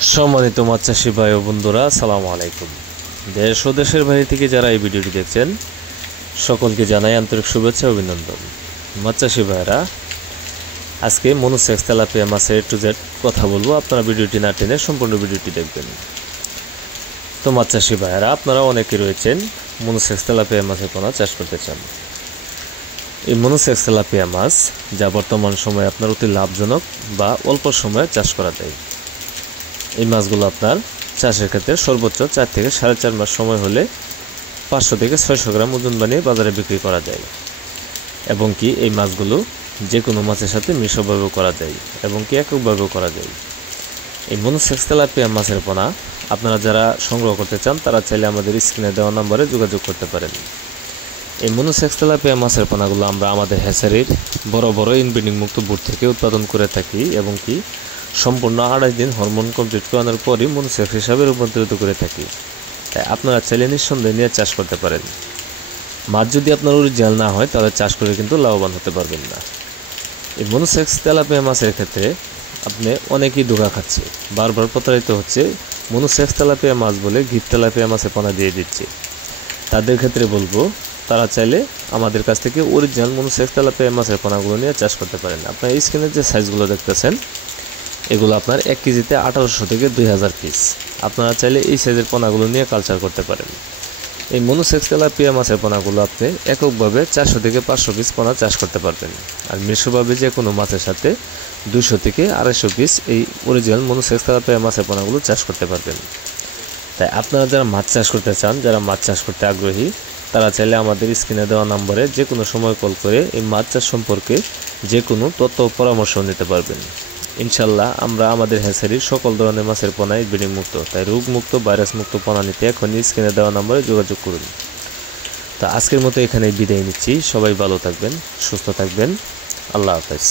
সম্মানিত মাছ চাষী ভাই ও বন্ধুরা, আসসালামু আলাইকুম। দেশ ও দেশের বাইরে থেকে যারা এই ভিডিওটি দেখছেন সকলকে জানাই আন্তরিক শুভেচ্ছা ও অভিনন্দন। মাছ চাষী ভাইরা, আজকে মনোসেক্স তেলাপিয়া মাছের A to Z কথা বলবো। আপনারা ভিডিওটি না টেনে সম্পূর্ণ ভিডিওটি দেখবেন। তো মাছ চাষী ভাইরা, আপনারা অনেকে রয়েছেন মনোসেক্স তেলাপিয়া মাছের পোনা চাষ করতে চান। এই মনোসেক্স তেলাপিয়া মাছ যা বর্তমান সময়ে আপনার অতি লাভজনক বা অল্প সময়ে চাষ করা যায়। এই মাছগুলো আপনার চাষের ক্ষেত্রে সর্বোচ্চ 4 থেকে 4.5 মাস সময় হলে 500 থেকে 600 গ্রাম ওজন বানিয়ে বাজারে বিক্রি করা যায়। এবং কি এই মাছগুলো যে কোনো মাছের সাথে মিশ্রভাবেও করা যায় এবং কি এককভাবেও করা যায়। এই মনোসেক্স তেলাপিয়া মাছের পোনা আপনারা যারা সংগ্রহ করতে চান তারা চাইলে আমাদের স্ক্রিনে দেওয়া নম্বরে যোগাযোগ করতে পারেন। এই মনোসেক্স তেলাপিয়া মাছের পোনাগুলো আমরা আমাদের হ্যাচারির বড় বড় ইনব্রিডিং মুক্ত বুট থেকে উৎপাদন করে থাকি এবং কি সম্পূর্ণ 28 দিন হরমোন কমপ্লিট করানোর পরই মনোসেক্স হিসাবে রূপান্তরিত করে থাকি। তাই আপনারা চাইলে নিঃসন্দেহে নিয়ে চাষ করতে পারেন। মাছ যদি আপনার অরিজিনাল না হয় তাহলে চাষ করে কিন্তু লাভবান হতে পারবেন না। এই মনোসেক্স তেলাপিয়া মাছের ক্ষেত্রে আপনি অনেকেই ধোঁকা খাচ্ছে, বারবার প্রতারিত হচ্ছে, মনোসেক্স তেলাপিয়া মাছ বলে গিফ তেলাপিয়া মাছের পোনা দিয়ে দিচ্ছে। তাদের ক্ষেত্রে বলবো তারা চাইলে আমাদের কাছ থেকে অরিজিনাল মনোসেক্স তেলাপিয়া মাছের পোনাগুলো নিয়ে চাষ করতে পারেন। আপনার এই স্ক্রিনের যে সাইজগুলো দেখতেছেন এগুলো আপনার 1 কেজিতে 1800 থেকে 2000 পিস। আপনারা চাইলে এই সাইজের পোনাগুলো নিয়ে কালচার করতে পারেন। এই মনোসেক্স তেলাপিয়া মাছের পোনাগুলো আপনি এককভাবে 400 থেকে 500 পিস পোনা চাষ করতে পারবেন। আর মিশ্রভাবে যে কোনো মাছের সাথে 200 থেকে 250 পিস এই অরিজিনাল মনোসেক্স তেলাপিয়া মাছের পোনাগুলো চাষ করতে পারবেন। তাই আপনারা যারা মাছ চাষ করতে চান, যারা মাছ চাষ করতে আগ্রহী, তারা চাইলে আমাদের স্ক্রিনে দেওয়া নম্বরে যে কোনো সময় কল করে এই মাছ চাষ সম্পর্কে যে কোনো তথ্য ও পরামর্শ নিতে পারবেন। ইনশাল্লাহ আমরা আমাদের হ্যাচারির সকল ধরনের মাছের পোনায় ব্রিডিং মুক্ত, তাই রোগ মুক্ত, ভাইরাস মুক্ত পোনা নিতে এখনই স্ক্রিনে দেওয়া নম্বরে যোগাযোগ করুন। তা আজকের মতো এখানেই বিদায় নিচ্ছি। সবাই ভালো থাকবেন, সুস্থ থাকবেন। আল্লাহ হাফেজ।